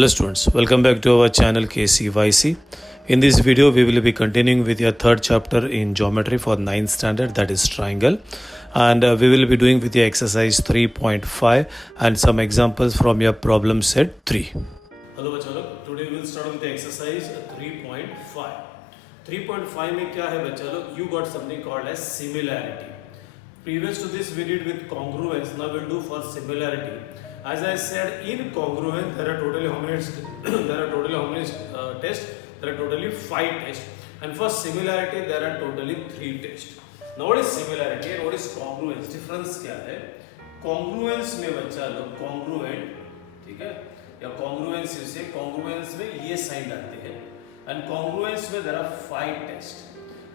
Hello students, welcome back to our channel KCYC. In this video, we will be continuing with your third chapter in geometry for 9th standard, that is triangle. And we will be doing with your exercise 3.5 and some examples from your problem set 3. Hello बच्चों लोग, today we will start with the exercise 3.5. 3.5 में क्या है बच्चा लोग? You got something called as similarity. Previous to this we did with congruence, now we will do for similarity. As I said, in congruence there are totally how many tests? There are totally 5 tests, and for similarity there are totally 3 tests. Now what is similarity and what is congruence? Difference क्या है? Congruence में बच्चा लोग congruent, ठीक है, या congruence से congruence में ये sign डालते हैं, and congruence में there are 5 tests,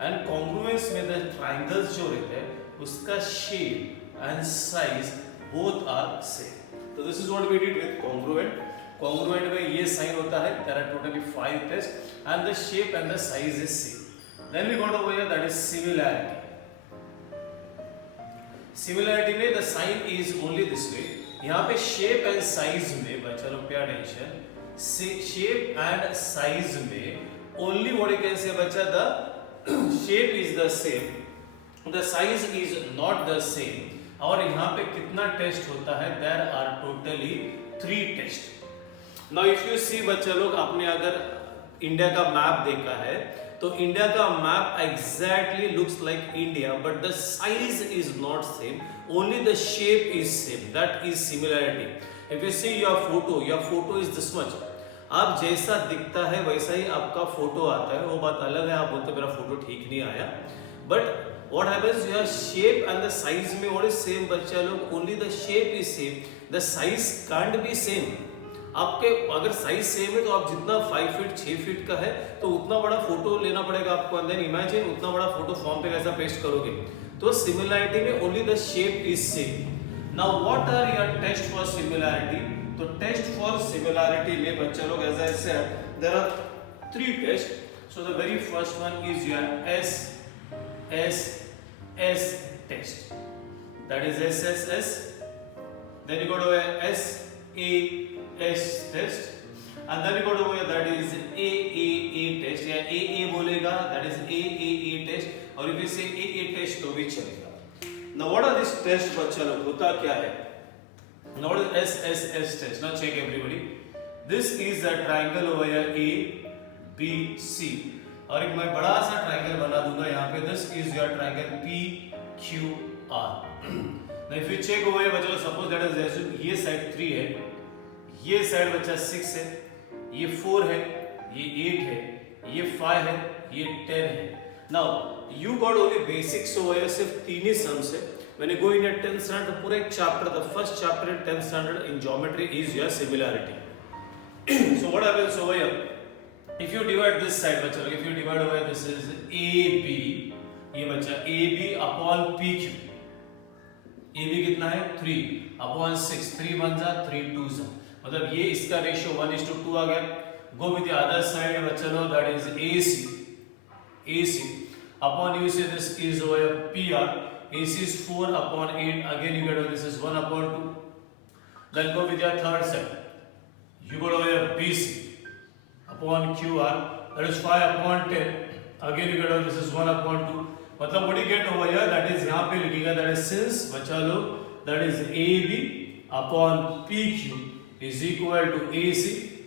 and congruence में the triangles जो रहते हैं उसका shape and size both are same. So this is what we did with congruent. Congruent में ये sign होता है. There are totally 5 tests, and the shape and the size is same. Then we got over here that is similarity. Similarity में the sign is only this way. यहाँ पे shape and size में बच्चा लोग pay attention. Shape and size में only what you can say बच्चा the shape is the same. The size is not the same. और यहाँ पे कितना टेस्ट होता है? There are totally 3 tests. Now if you see बच्चे लोग, आपने अगर इंडिया का मैप देखा है तो इंडिया का map exactly looks like India, but the size is not same. Only the shape is same. That is similarity. If you see your photo is this much. आप जैसा दिखता है वैसा ही आपका फोटो आता है. वो बात अलग है, आप बोलते मेरा फोटो ठीक नहीं आया. But what happens, your shape and the size में what is same बच्चा लोग? Only the shape is same. The size can't be same. आपके अगर साइज सेम है तो आप जितना 5 फीट 6 फीट का है तो उतना बड़ा फोटो लेना पड़ेगा आपको. अंदर इमेजिन उतना बड़ा फोटो फॉर्म पे कैसा पेस्ट करोगे. तो सिमिलरिटी में only the shape is same. Now what are your test for similarity? तो टेस्ट फॉर सिमिलरिटी में बच्चा लोग as I said there are 3 test. So the very first one is your S test, that is SSS. Then you go to a SAS test, and then you go to a that is AAA test या AA बोलेगा, that is AAA test. और if you say AA test तो भी चलेगा. Now what are these tests बच्चा लोग? होता क्या है? Now what is SSS test? Now check everybody. This is a triangle over here ABC. और एक मैं बड़ा सा ट्रायंगल बना दूंगा यहाँ पे. This is your triangle PQR. now if you check over here बच्चों, suppose that is ये साइड 3 है, ये साइड बच्चा 6 है, ये 4 है, ये 8 है, ये 5 है, ये 10 है. now you got only basics over here, सिर्फ 3 ही सम्स है. when you go in your 10th standard, पूरा एक chapter, the first chapter in 10th standard in geometry is your similarity. so what happens over here? If you divide this side बच्चा, if you divide over this is AB, ये बच्चा AB upon PQ. AB कितना है? 3 upon 6. 3 1 जा 3 2 जा, मतलब ये इसका रेशियो 1:2 आ गया. Go with the other side बच्चा लो, that is AC upon you say this is over PR. AC is 4 upon 8. Again you get this is 1/2. Then go with your third side. You go over here BC upon QR, that is 5 upon 10. Again you get this is 1/2. मतलब what you get over here, that is यहाँ पे लिखेगा, that is since बच्चा लोग that is AB upon PQ is equal to AC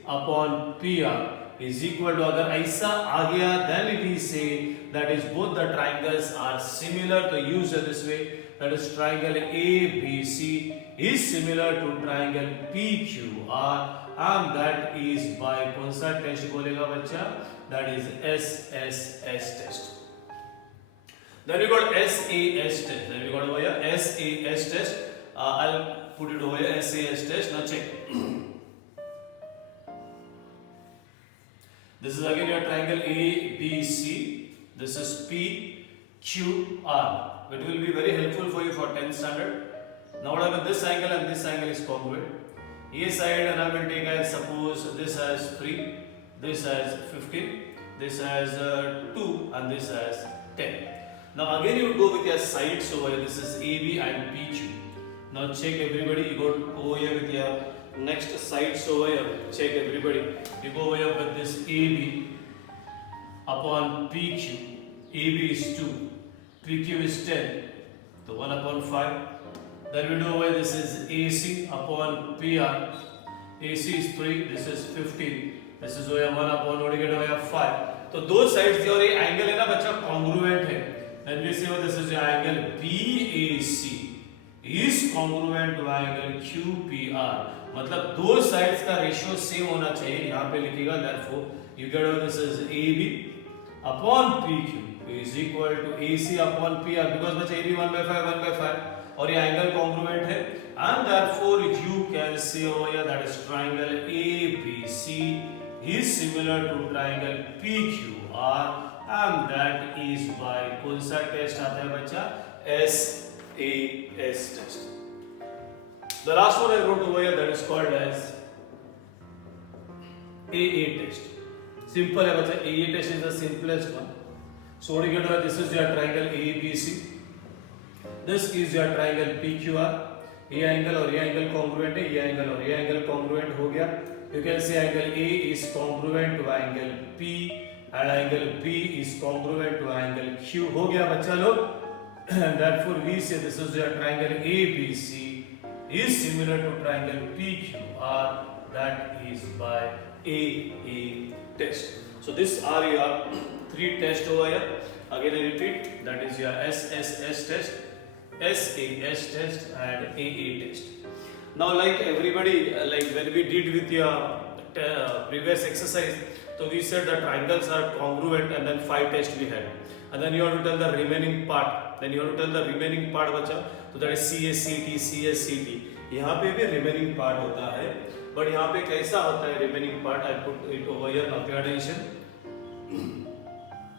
upon PR is equal to, अगर ऐसा आ गया then we say that is both the triangles are similar. तो use it this way, that is triangle ABC is similar to triangle PQR, and that is by कौन सा test बोलेगा बच्चा? that is SSS test. then you got SAS test. then you got over here SAS test. I'll put it over here, SAS test. now check. this is again your triangle ABC. this is PQR. it will be very helpful for you for 10th standard. now what about this angle and this angle is congruent. ये side and I will take as suppose this has 3, this has 15, this has 2, and this has 10. Now again you go with your sides over here. This is AB and PQ. Now check everybody. You go over here with your Next sides over here, check everybody. You go over here with this AB upon PQ. AB is 2, PQ is 10, so 1 upon 5. Then we do over this is AC upon PR. AC is 3, this is 15. This is over 1 upon what you get over 5. तो दो sides और ये angle है ना बच्चा congruent है. Then we say this is your angle BAC is congruent to angle QPR. मतलब दो sides का ratio same होना चाहिए. यहाँ पे लिखिएगा therefore you get over this is AB upon PQ is equal to AC upon PR because बच्चा AB 1/5 और ये angle congruent है and therefore you can say over here that is triangle ABC is similar to triangle PQR and that is by कौन सा test आता है बच्चा SAS test. The last one I wrote over here that is called as AA test. Simple है बच्चा. AA test is the simplest one. So what you get over this is your triangle ABC. This is your triangle PQR. ये angle और ये angle congruent है, ये angle और ये angle congruent हो गया. You can say angle A is congruent to angle P and angle P is congruent to angle Q. हो गया बच्चा लोग. And therefore we say this is your triangle ABC is similar to triangle PQR, that is by AA test. So these are your three tests over here. Again I repeat, that is your SSS test, SAS test and AA test. Now like everybody, like when we did with your previous exercise, so we said the triangles are congruent and then 5 tests we had. And then you have to tell the remaining part. Then you have to tell the remaining part बच्चा. So that is CSCT, CSCT. यहाँ पे भी remaining part होता है. But यहाँ पे कैसा होता है remaining part? I put it over here. Now pay attention.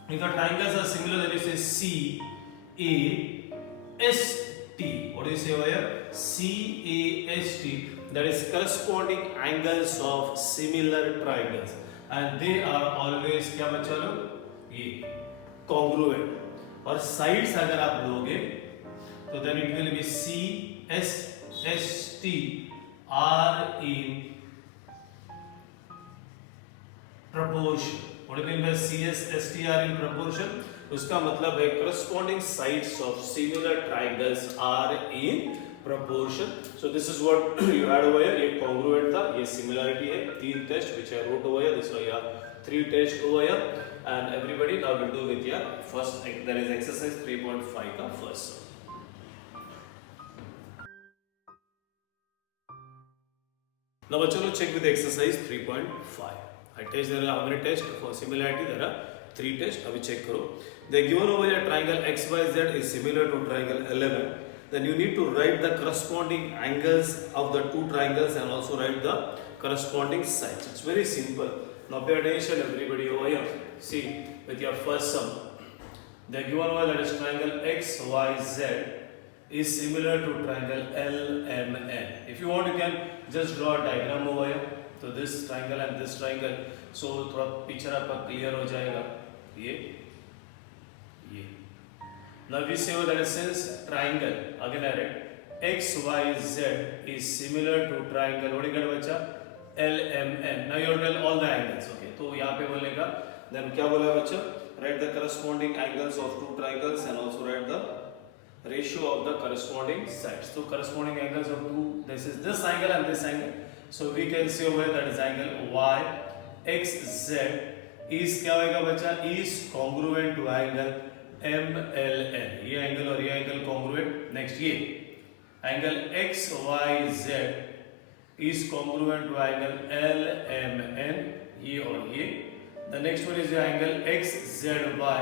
If the triangles are similar, then you say C A S T. What do you say over here? CAST. That is corresponding angles of similar triangles, and they are always क्या बच्चा लोग ये congruent. और sides अगर आप लोगे तो then it will be CSST are in proportion. What do you mean by CSST are in proportion? उसका मतलब है corresponding sides of similar triangles are in proportion. So this is what you had over here. ये congruent था, ये similarity है. 3 tests which I wrote over here. This was your 3 tests over here. And everybody now will do with your first. There is exercise 3.5 का first. Now chalo check with exercise 3.5. I test there are how many tests for similarity? There are 3 tests. अभी check करो. They given over here triangle XYZ is similar to triangle LMN. Then you need to write the corresponding angles of the 2 triangles and also write the corresponding sides. It's very simple. Now pay attention everybody over here. See with your first sum. They given over that is triangle XYZ is similar to triangle LMN. If you want you can just draw a diagram over here. So this triangle and this triangle. So थोड़ा picture आपका clear हो जाएगा. ये. Now we say that since triangle again I read XYZ is similar to triangle what do you get बच्चा LMN. Now you have to tell all the angles. Okay. तो यहाँ पे बोलेगा then क्या बोला बच्चा write the corresponding angles of 2 triangles and also write the ratio of the corresponding sides. So corresponding angles of 2, this is this angle and this angle. So we can say over that is angle YXZ is क्या होगा बच्चा is congruent to angle MLN. ये angle और ये angle congruent. Next ये angle XYZ is congruent to angle LMN. ये और ये. The next one is the angle XZY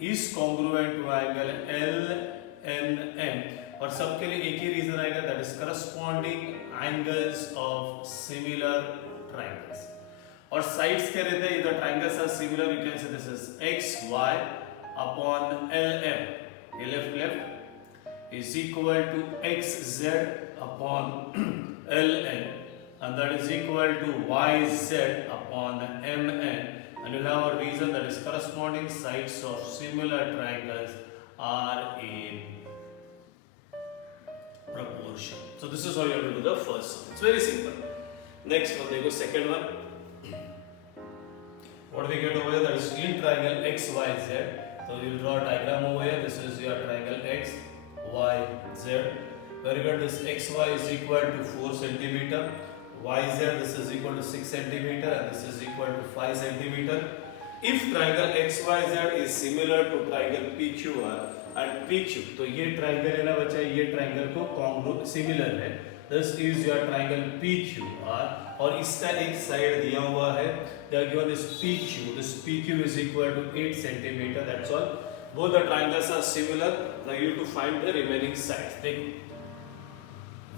is congruent to angle LNM. और सबके लिए एक ही रीजन आएगा that is corresponding angles of similar triangles. और sides क्या रहते हैं? The triangles are similar. You can say this is XY upon LM. Left is equal to XZ upon LN, and that is equal to YZ upon MN. And you'll have a reason that is corresponding sides of similar triangles are in proportion. So this is how you have to do the first sum. It's very simple. Next one, देखो second one. What we get over here, that is in triangle x, y, z. So we will draw a diagram over here. This is your triangle x, y, z. Where you get this x, y is equal to 4 centimeter. Y, z, this is equal to 6 centimeter, and this is equal to 5 centimeter. If triangle x, y, z is similar to triangle PQR and PQ, तो ये triangle है ना बच्चा, ये triangle को congruent similar है. This is your triangle PQR और इसका एक side दिया हुआ है. They are given this PQ. This PQ is equal to 8 centimeter. That's all. Both the triangles are similar. Now you have to find the remaining sides. देखो.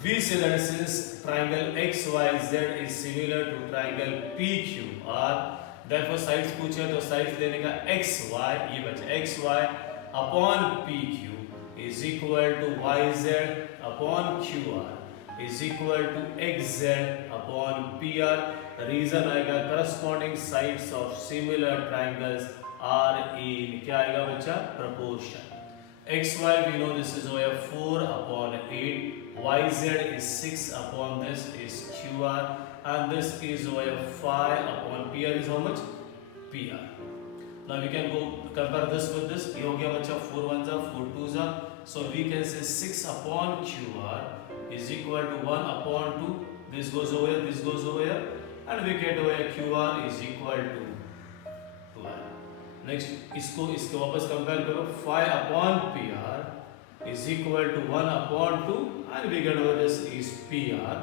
We say that since triangle XYZ is similar to triangle PQR, therefore sides पूछे तो sides देने का XY ये बचा XY upon PQ is equal to YZ upon QR is equal to XZ upon PR. Reason आएगा corresponding sides of similar triangles are in क्या आएगा बच्चा proportion. XY we know this is over 4 upon 8. YZ is 6 upon this is QR and this is over 5 upon PR is how much? PR. Now we can go compare this with this. ये हो गया बच्चा 4 1s are 4 2s are. So we can say 6 upon QR is equal to 1 upon 2. This goes over here, this goes over here, and we get over QR is equal to 12. Next इसको वापस compare करो 5 upon PR is equal to 1 upon 2 and we get over this is PR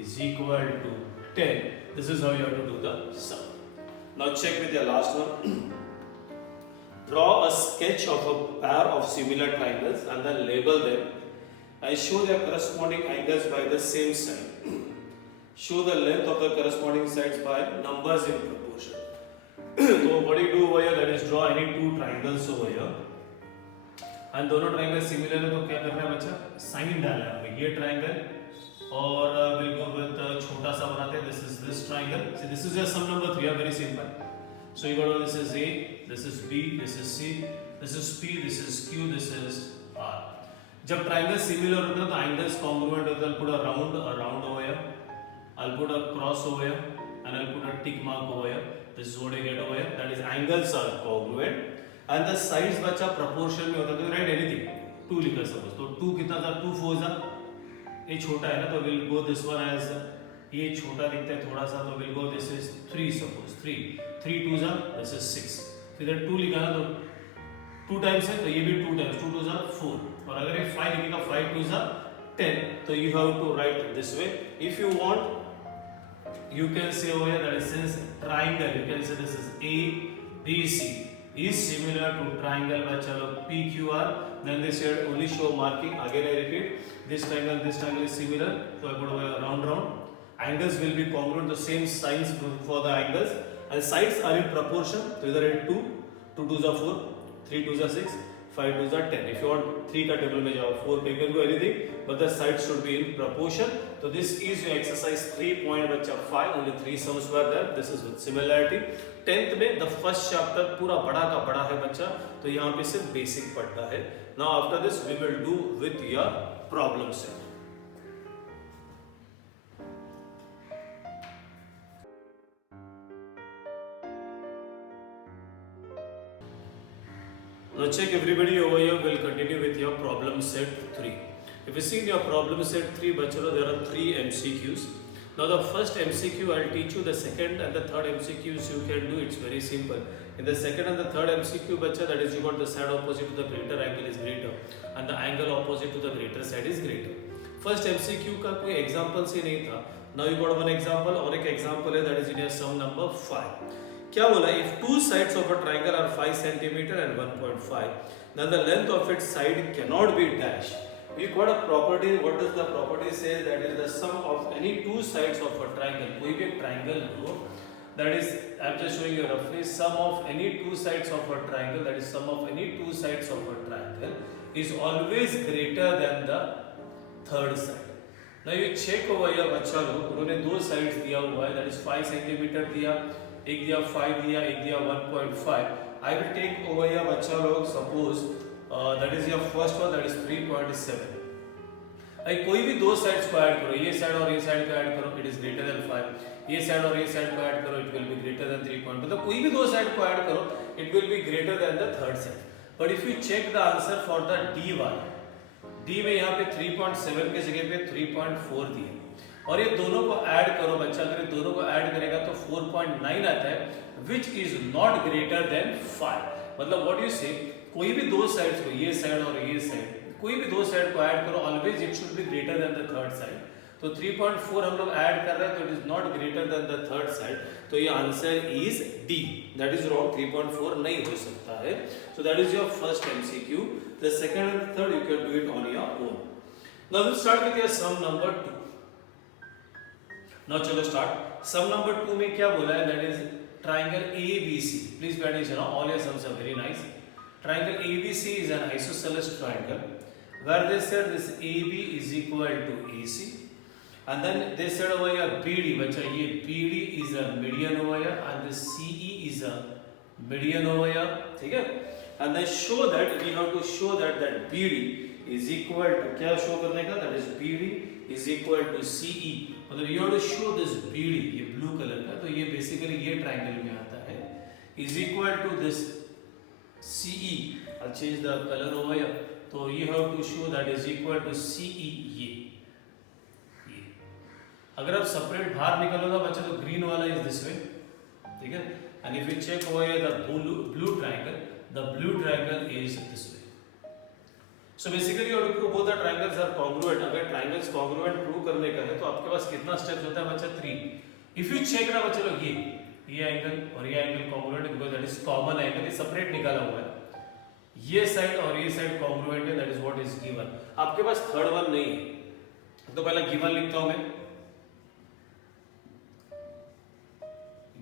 is equal to 10. This is how you have to do the sum. Now check with your last one. Draw a sketch of a pair of similar triangles and then label them and show their corresponding angles by the same side. Show the length of the corresponding sides by numbers in proportion. So what do you do over here? That is draw any two triangles over here. And दोनों triangle similar है तो क्या करना है बच्चा sign डालना है ये ट्रायंगल और विल गो विद छोटा सा बनाते हैं this triangle see this is your sum number 3 very simple so you got this is A this is B this is C this is P this is Q this is R जब triangle similar होता है तो angles congruent होता है put a round over here I'll put a cross over here and I'll put a tick mark over here. This is what you get over here. That is angles are congruent. And the sides बच्चा proportion में होता है तो write anything 2 लिखा suppose तो 2 कितना था 2 4 था ये छोटा है ना तो we'll go this one as ये छोटा दिखता है थोड़ा सा तो we'll go this is 3 suppose 3 2 जा this is 6 फिर 2 लिखा ना तो 2 times है तो ये भी 2 times 2 2 जा 4 और अगर ये 5 लिखेगा 5 2 जा 10 तो you have to write this way. If you want you can say over here that is since triangle you can say this is ABC is similar to triangle by chalo PQR then they said only show marking again I repeat this triangle is similar so I put round angles will be congruent the same signs for the angles and sides are in proportion so either 2 2s are 4 3 2s are 6 5 2s are 10 if you want 3 का table में जाओ 4 you can go anything but the sides should be in proportion so this is your exercise 3 बच्चा 5 only 3 sums were there this is with similarity 10th में the first chapter पूरा बड़ा का बड़ा है बच्चा तो यहाँ पे सिर्फ बेसिक पढ़ना है now after this we will do with your problem set now check everybody over here will continue with your problem set 3 if you see in your problem set 3 bachalo there are 3 MCQs. Now the first MCQ I'll teach you the second and the third MCQs you can do it's very simple. In the second and the third MCQ bacha that is you got the side opposite to the greater angle is greater and the angle opposite to the greater side is greater. First MCQ का कोई example से नहीं था. Now you got one example और एक example है that is in your sum number 5. क्या बोला if two sides of a triangle are 5 cm and 1.5 then the length of its side cannot be dash. We got a property. What does the property say? That is the sum of any two sides of a triangle. कोई भी triangle हो, that is I'm just showing you roughly sum of any two sides of a triangle. That is sum of any two sides of a triangle is always greater than the third side. Now you check over here बच्चा लोग उन्होंने दो sides दिया हुआ है. That is 5 cm दिया, एक दिया 5 दिया, एक दिया 1.5. I will take over here बच्चा लोग suppose that is your first one that is 3.7 भाई कोई भी दो साइड्स को ऐड करो, ये साइड और ये साइड को ऐड करो, इट इज ग्रेटर देन 5, ये साइड और ये साइड को ऐड करो, it will be greater than 3 point, मतलब कोई भी दो साइड को ऐड करो, it will be greater than the third side. But if you check the answer for the D वाला, डी में यहाँ पे 3.7 के जगह पे 3.4 दिए, और ये दोनों को ऐड करो बच्चा, अगर ये दोनों को ऐड करेगा तो 4.9 आता है, which is not greater then 5। मतलब व्हाट यू से, कोई भी दो साइड्स को, ये साइड और ये साइड, कोई भी दो साइड को ऐड करो, always it should be greater than the third side. तो 3.4 हम लोग ऐड कर रहे हैं, तो it is not greater than the third side, तो ये answer is D, that is wrong, 3.4 नहीं हो सकता है। So that is your first MCQ. The second and third you can do it on your own. Now will start with your sum number 2। Now चलो start. Sum number 2 में क्या बोला है, that is triangle ABC। Please pay attention, all your sums are very nice. Triangle ABC is an isosceles triangle where they said this AB is equal to AC, and then they said over here BD, बच्चा ये BD is a median over here and this CE is a median over here, ठीक है? And then show that, we have to show that BD is equal to, क्या show करने का, that is BD is equal to CE, मतलब you have to show this BD, ये blue color का, तो ये basically ये triangle में आता है, is equal to this CE, I'll change the color over here, तो you have to show that is equal to CE, ये अगर आप सेपरेट बाहर निकलोगे बच्चा तो ग्रीन वाला इज दिस वे, ठीक है? And if you check over here the blue triangle is this way. So basically you have to prove both the triangles are congruent. अगर ट्रायंगल्स कॉन्ग्रुएंट प्रूव करने का है तो आपके पास कितना स्टेप्स होता है बच्चा, 3। इफ यू चेक ना बच्चा लोग, ये एंगल और ये angle congruent because that is common angle, ये सेपरेट निकाला हुआ है, ये साइड और ये साइड कॉन्ग्रुएंट है, that is what is given. आपके पास थर्ड वन नहीं है, तो पहला गिवन लिखता हूं मैं।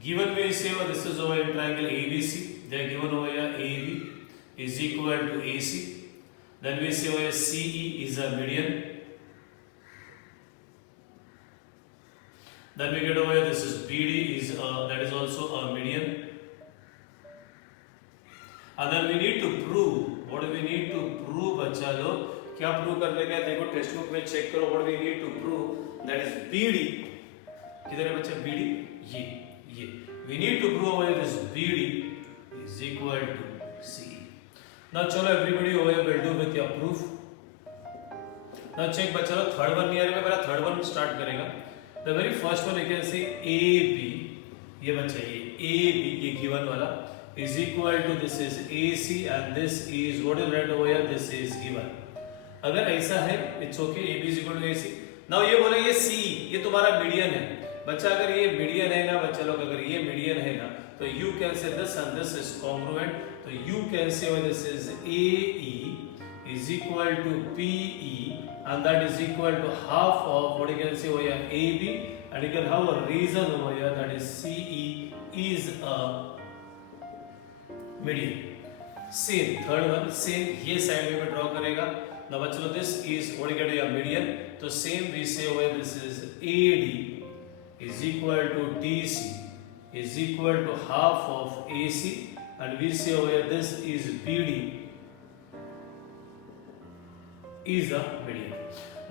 गिवन में इसे this is over triangle ABC, they are given over here AB is equal to AC, then we say over CE is a median, then we get over here this is BD is that is also a median, and then we need to prove, what do we need to prove बच्चा लोग, क्या prove करने का है, देखो text book में check करो, what we need to prove, that is BD, किधर है बच्चा BD, ये we need to prove over this BD is equal to CE. now चलो everybody over here will do with your proof. now check बच्चा लोग third one near में, पहला third one start करेगा। The very first one you can see AB, ये बच्चा ये AB, ये given वाला is equal to this is AC and this is what is right over here, this is given। अगर ऐसा है it's okay, AB is equal to AC। now ये बोला ये C, ये तुम्हारा मीडियन है बच्चा, अगर ये मीडियन है ना बच्चा लोग, अगर ये मीडियन है ना तो you can say this and this is congruent, तो you can say this is AE is equal to PE and that is equal to half of what you can say over here AB, and you can have a reason over here that is CE is a median। Same third one, same ये side में draw करेगा ना बच्चों, this is what you get your median, तो same we से over this is AD is equal to DC is equal to half of AC, and we say over here this is BD is a median।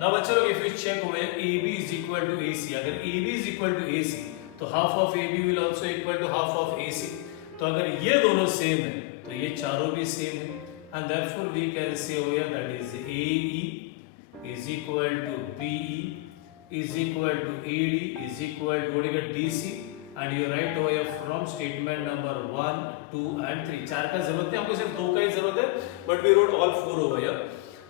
now बच्चों लोग if you check over here AB is equal to AC, अगर AB is equal to AC तो half of AB will also equal to half of AC, तो अगर ये दोनों same है तो ये चारों भी सेम है, and therefore we can say over here that is AE is equal to BE is equal to AD is equal to what you get DC, and you write over here from statement number 1, 2 and 3। चार का जरूरत है हमको, सिर्फ दो का ही जरूरत है, but we wrote all four over here।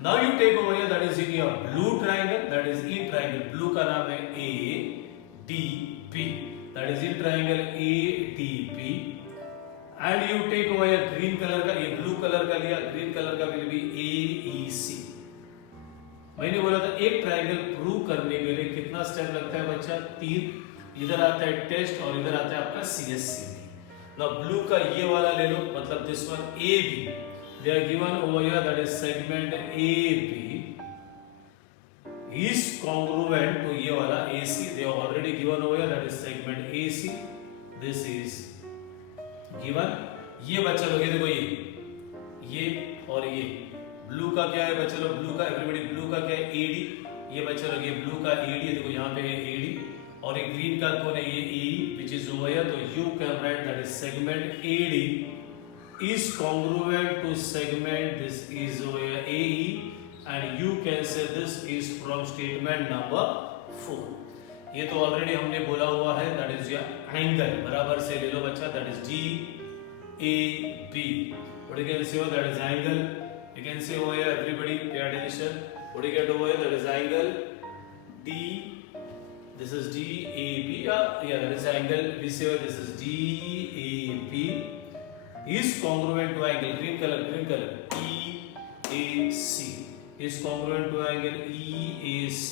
now you take over here that is in your blue triangle, that is in triangle blue का नाम है ADB, that is in triangle ADB, and you take over here green color का, ये blue color का लिया, green color का will be AEC। मैंने बोला था एक ट्रायंगल प्रूव करने के लिए कितना स्टेप लगता है बच्चा, 3। इधर आता है टेस्ट और इधर आता है आपका CSCD। now ब्लू का ये वाला ले लो, मतलब this one AB, they are given over here that is segment AB is congruent to ये वाला AC, they are already given over here that is segment AC, this is given। ये बच्चा लोग ये देखो ये और ये ब्लू का क्या है बच्चे लोग, ब्लू का एवरीबॉडी ब्लू का क्या है AD, ये बच्चा लोग ये ब्लू का ED है, देखो यहाँ पे है ED, और ये ग्रीन का कौन है, ये EE which is over here. तो you can write that is segment AD is congruent to segment this is over here AE, and you can say this is from statement number 4. ये तो already हमने बोला हुआ है, that is your angle, बराबर से ले लो बच्चा, that is DAB. What you can say over that is angle. You can say over here, everybody pay attention. What you get over here, that is angle D. This is DAB. Yeah, that is angle. We say this is DAB is congruent to angle. Green color. EAC is congruent to angle EAC.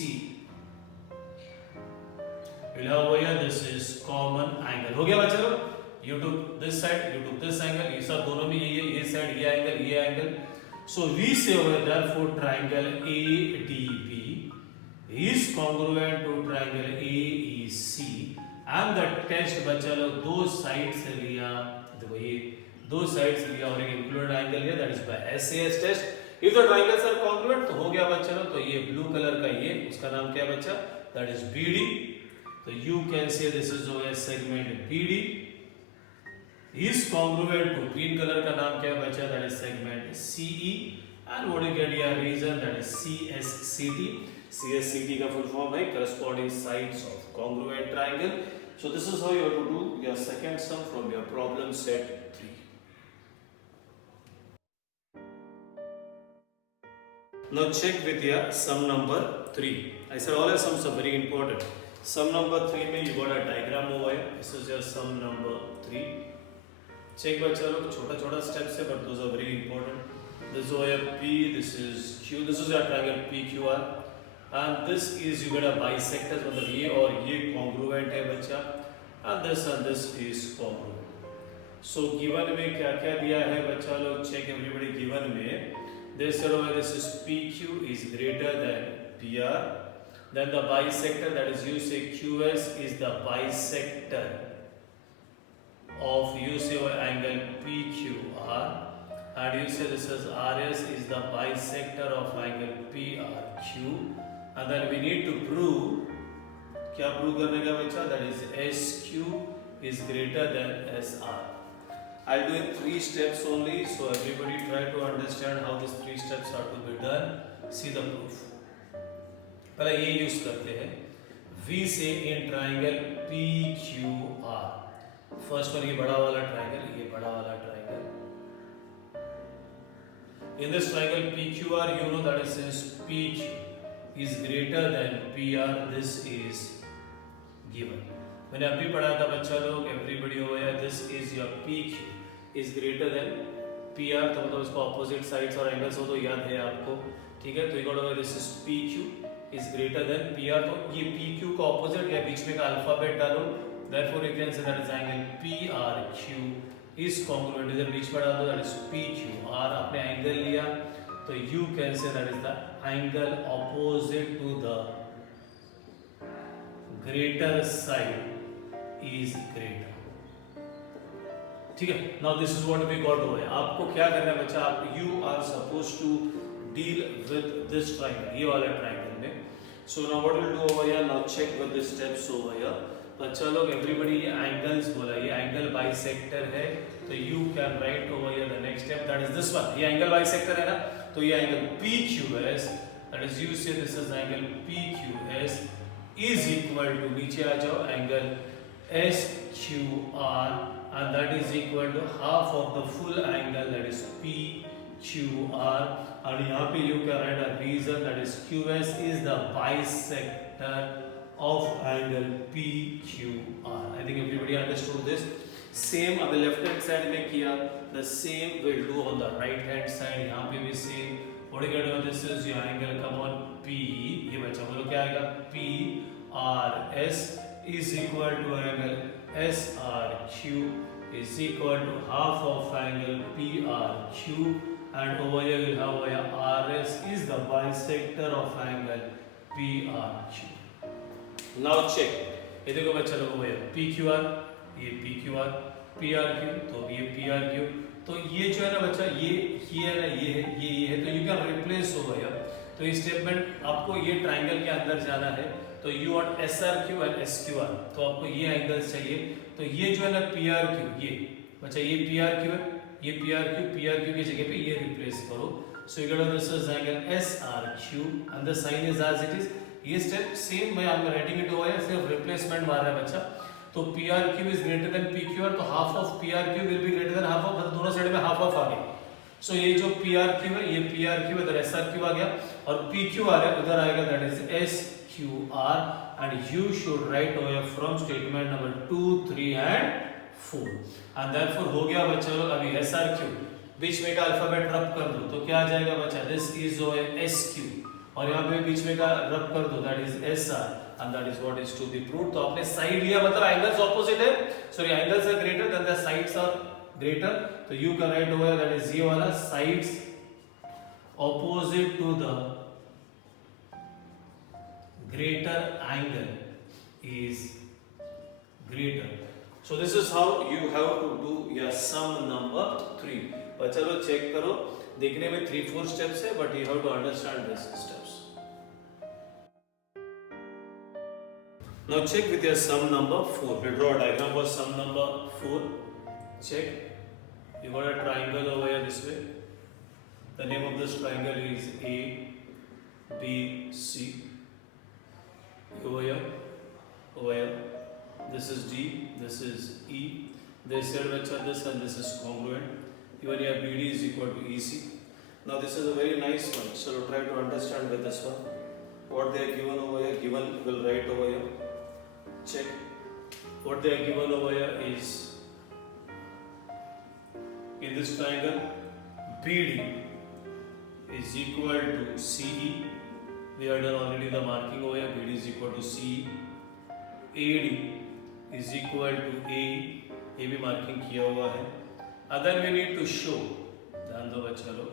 We'll have over here, this is common angle. हो गया बच्चा लोग? You took this side, you took this angle. ये सब दोनों में ये side, ये angle. So we say over here, therefore triangle ADB is congruent to triangle AEC, and the test बच्चा लोग दो साइड से लिया, देखो ये दो साइड से लिया और एक इंक्लूडेड एंगल लिया, that is by SAS test. If the triangles are congruent तो हो गया बच्चा लोग. तो ये ब्लू कलर का ये उसका नाम क्या है बच्चा, that is BD. So you can say this is over segment BD is congruent to green color का नाम क्या है बच्चा, that is segment CE, and what you get here reason, that is CSCT. CSCT का full form है corresponding sides of congruent triangle. So this is how you have to do your second sum from your problem set 3. Now check with your sum number 3. I said all your sums are very important. Sum number 3 में you got a diagram over here. This is your sum number 3. Check बच्चा लोग, छोटा steps है, but those are very important. This is over here P, this is Q, this is your triangle PQR, and this is you get a bisector, मतलब ये और ये congruent है बच्चा, and this is congruent. So given में क्या क्या दिया है बच्चा लोग, check everybody. Given में this is PQ is greater than PR. Then the bisector, that is you say QS is the bisector of you say angle PQR, and you say this is RS is the bisector of angle PRQ, and then we need to prove, क्या prove करने का बच्चा, that is SQ is greater than SR. I'll do in 3 steps only, so everybody try to understand how these 3 steps are to be done. See the proof. पहले ये use करते हैं, V से in triangle PQR. First one ये बड़ा वाला triangle, ये बड़ा वाला triangle. In this triangle PQR, you know that is PQ is greater than PR. This is given. मैंने अभी पढ़ा था बच्चा लोग, everybody over here, this is your PQ is greater than PR, तो मतलब इसको opposite sides और angles हो तो याद है आपको, ठीक है. तो ये got this is PQ is greater than PR. तो ये PQ का opposite या बीच में का अल्फाबेट डालो, therefore you can say that is angle PRQ is congruent. इधर बीच में डाल दो, that is PQR. आपने एंगल लिया तो you can say that is the angle opposite to the greater side is greater. ठीक है. Now this is what we got over here. आपको क्या करना है बच्चा, आप you are supposed to deal with this triangle, ये वाला triangle में. So now what we'll do over here, now check with the steps over here. बच्चा लोग everybody ये angles बोला, ये angle bisector है, तो you can write over here the next step, that is this one. ये angle bisector है ना, तो ये angle PQS, that is you say this is angle PQS is equal to, नीचे आ जाओ, angle SQR, and that is equal to half of the full angle, that is PQR. And यहाँ पे you can write a reason, that is QS is the bisector of angle PQR. I think everybody understood this. Same अभी left hand side में किया, the same we'll do on the right hand side. यहाँ पे भी same. What do you get? This is your angle, come on, P. ये बच्चा बोलो क्या आएगा? PRS is equal to angle SRQ is equal to half of angle PRQ, and over here we'll have over here RS is the bisector of angle PRQ. Now check. ये देखो बच्चा लोग over here PQR, ये PQR, PRQ, तो ये PRQ, तो ये जो है ना बच्चा, ये है ना, ये है, तो you can replace over here. तो ये स्टेटमेंट आपको ये ट्राइंगल के अंदर जाना है, तो you want SRQ and SQR, तो आपको ये एंगल्स चाहिए। तो ये जो है ना PRQ, ये बच्चा ये PRQ है, ये PRQ की जगह पे ये रिप्लेस करो। So you get this is angle SRQ and the sign is as it is. ये स्टेप सेम मैं आपको राइटिंग इट ओवर, सिर्फ रिप्लेसमेंट मार रहा है बच्चा। तो PRQ is greater than PQR, तो half of PRQ will be greater than half of, मतलब दोनों साइड में हाफ ऑफ आ गया। सो ये जो PRQ है, ये PRQ इधर SRQ आ गया, और PQ आ रहा है उधर आएगा, that is SQR, and you should write over from statement number 2, 3 and 4। And therefore हो गया बच्चा लोग, अभी SRQ बीच में का अल्फाबेट रब कर दो, तो क्या आ जाएगा बच्चा, दिस इज SQ, और यहाँ पे बीच में का रब कर दो, that is SR, and that is what is to be proved। तो आपने साइड लिया, मतलब एंगल्स ऑपोजिट है, sorry angles are greater than the sides are greater, तो you can write over that is ये वाला, sides opposite to the greater angle is greater. So this is how you have to do your sum number 3। पर चलो check करो, देखने में 3-4 steps है, but you have to understand this steps. Now check with your sum number 4. We draw a diagram for sum number 4. Check. You got a triangle over here this way. The name of this triangle is A, B, C. Over here, over here. This is D, this is E. They said this and this is congruent. Even here BD is equal to EC. Now this is a very nice one. So try to understand with this one. What they are given over here, given will write over here. Check. What they are given over here is, in this triangle, BD is equal to CE. We have done already the marking over here. BD is equal to CE. AD is equal to AE. ये भी marking किया हुआ है। And then we need to show, ध्यान दो बच्चा लोग,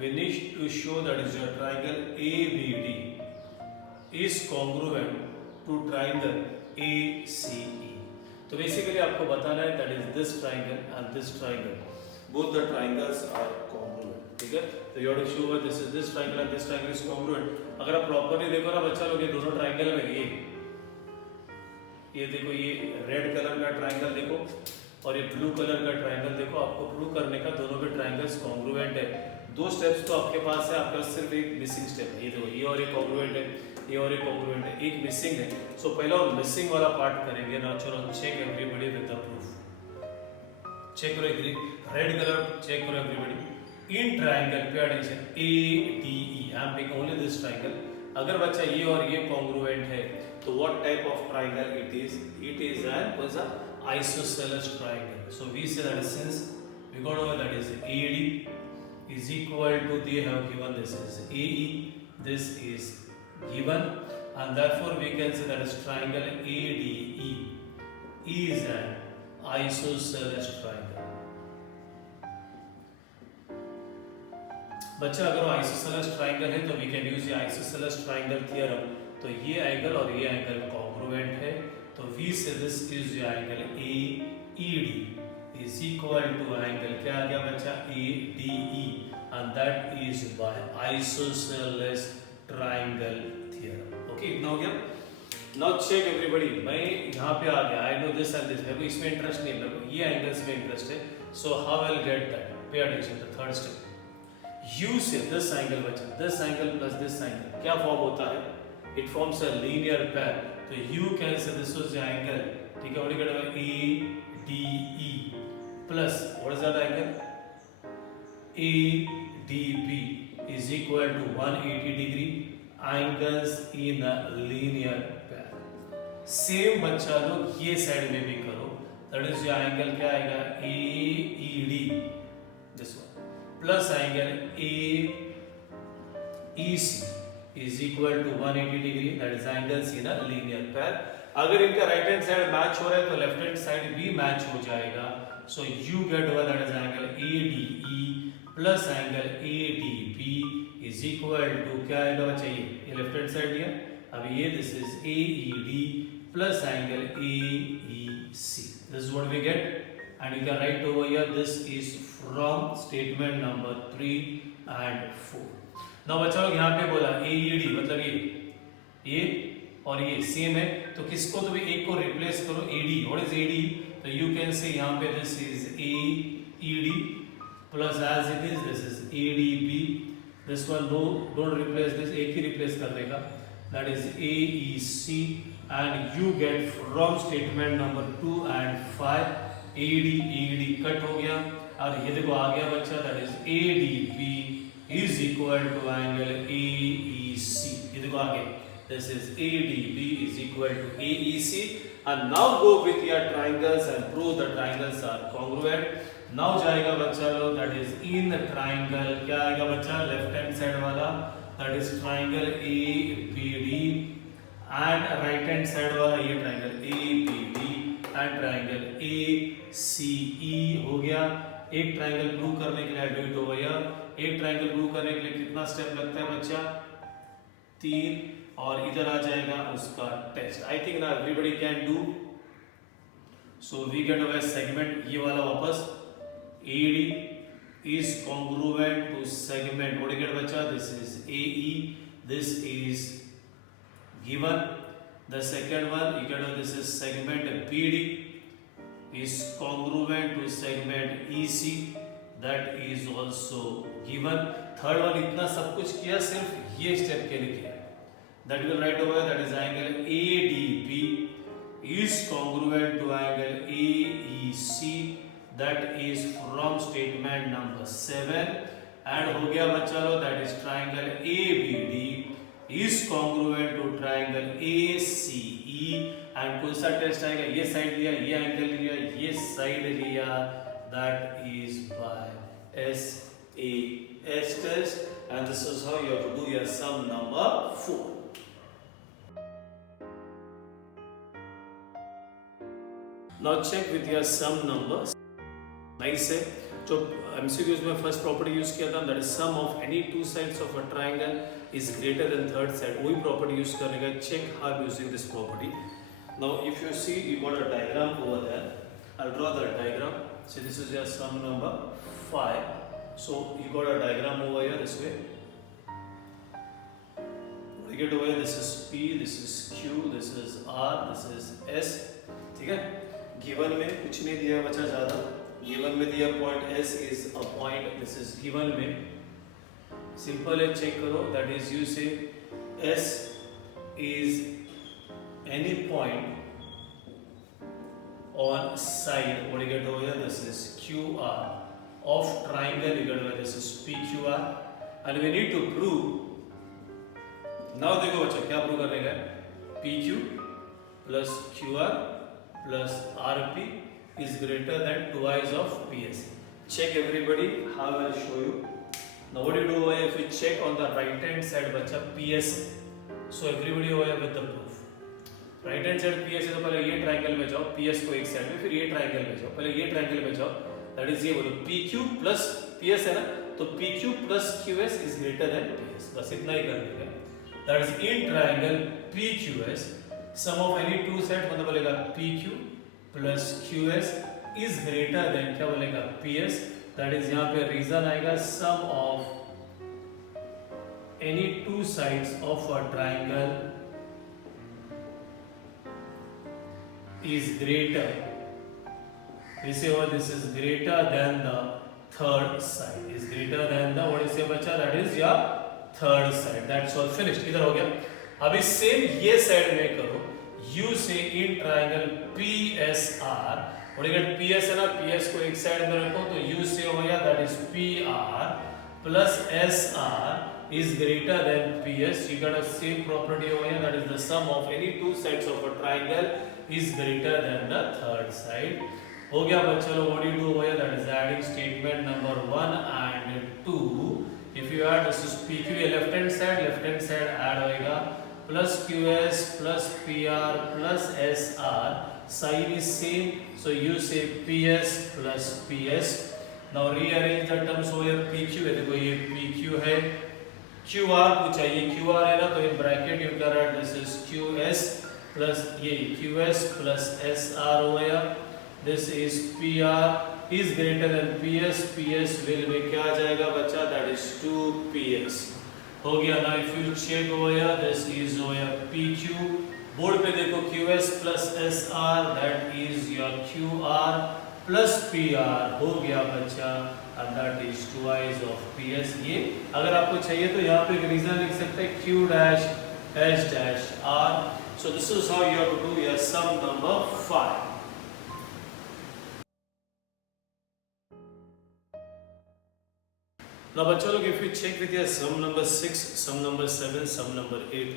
we need to show that is your triangle ABD is congruent to triangle ACE। तो बेसिकली आपको बताना है that is this triangle and this triangle, both the triangles are congruent, ठीक है। तो you have to show this is this triangle and this triangle is congruent. अगर आप properly देखो ना बच्चा लोग, ये दोनों ट्राइंगल में ये देखो, ये रेड कलर का ट्राइंगल देखो और ये ब्लू कलर का ट्राइंगल देखो, आपको प्रूव करने का दोनों के ट्राइंगल्स कॉन्ग्रुएंट है। 2 स्टेप्स तो आपके पास है, आपका सिर्फ एक मिसिंग स्टेप है। ये देखो, ये और एक कॉन्ग्रुएंट है, ये और एक कॉन्ग्रुएंट है, एक मिसिंग है। सो पहला हम मिसिंग वाला पार्ट करेंगे ना। चलो check everybody with the proof. Check करो, रेड कलर चेक करो एवरीबॉडी। इन ट्राइंगल पे addition ADE, I am taking only this triangle. अगर बच्चा ये और ये कॉन्ग्रुएंट है, तो what type of triangle it is? It is an isosceles triangle. So we say that since we got over that is AD is equal to, they have given this is AE, this is given, and therefore we can say that is triangle ADE is an isosceles triangle. बच्चा अगर isosceles triangle है तो we can use isosceles triangle theorem. तो ये angle और ये angle congruent है, तो we say this is angle AED is equal to angle क्या आ गया बच्चा ADE, and that is by isosceles triangle theorem. Okay, इतना हो गया। नाउ चेक एवरीबॉडी, मैं यहाँ पे आ गया, I know this and this, मेरे को इसमें इंटरेस्ट नहीं है, मेरे को ये एंगल्स में इंटरेस्ट है। So how I will get that? Pay attention, the third step. You say this angle बच्चा, this angle plus this angle क्या फॉर्म होता है? It forms a linear pair. तो you can say this was the angle, ठीक है, what you get ADE plus what is that angle ADB is equal to 180 degree angles in a linear pair. Same बच्चा लोग ये side में भी करो, that is your angle क्या आएगा AED this one plus angle AEC is equal to 180 degree, that is angles in a linear pair। अगर इनका राइट हैंड साइड मैच हो रहा है तो लेफ्ट हैंड साइड भी मैच हो जाएगा। So you get over that is angle ADE plus angle ADB is equal to क्या आएगा चाहिए, ये लेफ्ट हैंड साइड लिया, अब ये this is AED plus angle AEC, this is what we get, and you can write over here this is from statement number 3 and 4। ना बच्चा लोग यहाँ पे बोला AED मतलब ये और ये सेम है, तो किसको तो भी एक को रिप्लेस करो AD. What is AD? तो यू कैन से यहाँ पे this is AED plus as it is this is ADB. This one don't replace this, एक ही रिप्लेस कर देगा, that is AEC. And you get from statement number 2 and 5 AED cut हो गया और ये देखो आ गया बच्चा, that is ADB is equal to angle AEC. ये देखो आ गया, this is ADB is equal to AEC. And now go with your triangles and prove the triangles are congruent. Now जाएगा बच्चा लो, that is in the triangle, क्या आएगा बच्चा left hand side वाला, that is triangle ABD and right hand side वाला ये triangle ABD and triangle ACE हो गया. एक ट्राइंगल प्रूव करने के लिए डू इट ओवर हियर. एक ट्राइंगल प्रूव करने के लिए कितना स्टेप लगता है बच्चा? 3. और इधर आ जाएगा उसका टेस्ट. आई थिंक ना everybody can do. So we get away segment, ये वाला वापस AD is congruent to segment. What do you get बच्चा? This is AE, this is given. The second one you get this is segment BD is congruent to segment EC, that is also given. Third one इतना सब कुछ किया, सिर्फ ये step के लिए किया, that will write over, that is angle ADB is congruent to angle AEC, that is from statement number 7. and हो गया बच्चा लो, that is triangle ABD is congruent to triangle ACE. And कौन सा टेस्ट आएगा? ये साइड लिया, ये angle लिया, ये साइड लिया, that is by SAS test. And this is how you have to do your sum number 4. Now check with your sum numbers. Nice है. जो एमसीक्यूज में फर्स्ट प्रॉपर्टी यूज किया था, that is sum of any two sides of a triangle is greater than third side. वही property use करने का. Check how using this property. Now if you see, you got a diagram over there. I'll draw the diagram. So this is your sum number 5. So you got a diagram over here this way. You get over here, this is P, this is Q, this is R, this is S. ठीक है? Given में कुछ नहीं दिया बचा ज़्यादा. Given में दिया point S is a point. This is given में. Simple है, check करो. That is you say S is any point on side, what you get over here, this is QR of triangle, you get over here, this is PQR. and we need to prove. now देखो बच्चा क्या prove करने का है? PQ plus QR plus RP is greater than twice of PS. check everybody, how I will show you. now what do you do over here? if you check on the right hand side बच्चा PS, so everybody over here with the proof. Right hand side PS है तो पहले ये triangle में जाओ, PS को एक side में, फिर ये ट्रायंगल में जाओ, पहले ये ट्रायंगल में जाओ, दैट इज ये बोलो PQ प्लस PS है ना, तो PQ plus QS is greater than PS. बस इतना ही कर देंगे. That is in triangle PQS sum of any two side मतलब बोलेगा PQ plus QS is greater than क्या बोलेगा PS. दैट इज यहाँ पे रीजन आएगा sum of any two sides of a triangle is greater, we say over this is greater than the third side, is greater than the, what is say बच्चा, that is your third side. that's all finished. इधर हो गया. अभी same ये side में करो. you say in triangle PSR, what you get PS है ना, PS को एक साइड में रखो, तो you say over here that is PR plus SR is greater than PS. you got a same property over here, that is the sum of any two sides of a triangle is greater than the third side. हो गया बच्चा लोग. what do you do over here? that is adding statement number 1 and 2. if you add this is PQ, left hand side add होएगा plus QS plus PR plus SR. sign is same, so you say PS plus PS. now rearrange the terms over here. PQ है, देखो ये PQ है, QR को चाहिए QR है ना, तो in bracket you can add this is QS plus ये QS plus SR हो गया. this is PR is greater than PS. PS will be क्या आ जाएगा बच्चा, that is 2PS. हो गया. Now if you check over here, this is over here PQ. Board पे देखो QS plus SR, that is your QR plus PR. हो गया बच्चा, and that is twice of PS. ये अगर आपको चाहिए तो यहाँ पे एक रीजन लिख सकते हैं Q dash S dash R. So this is how you have to do your sum number 5. Now बच्चों लोग, if you check with your sum number 6, sum number 7, sum number 8,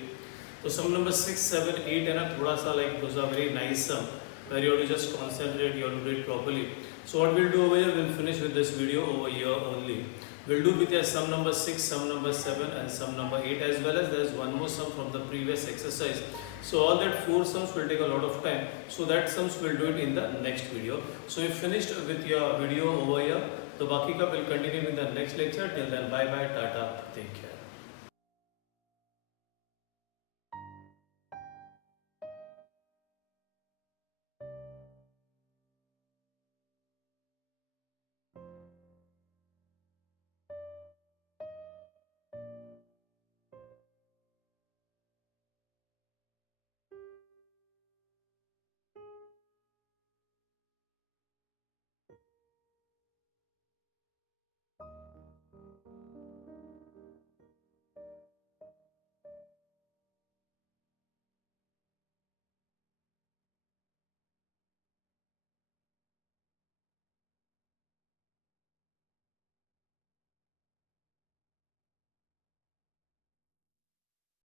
तो sum number 6, 7, 8 है ना, थोड़ा सा like those are very nice sum where you have to just concentrate, you have to do it properly. So what we'll do over here, we'll finish with this video over here only. We'll do with your sum number 6, sum number 7 and sum number 8, as well as there's one more sum from the previous exercise. So all that 4 sums will take a lot of time. So that sums we'll do it in the next video. So if finished with your video over here, तो बाकी का will continue in the next lecture. Till then, bye bye, tata, take care.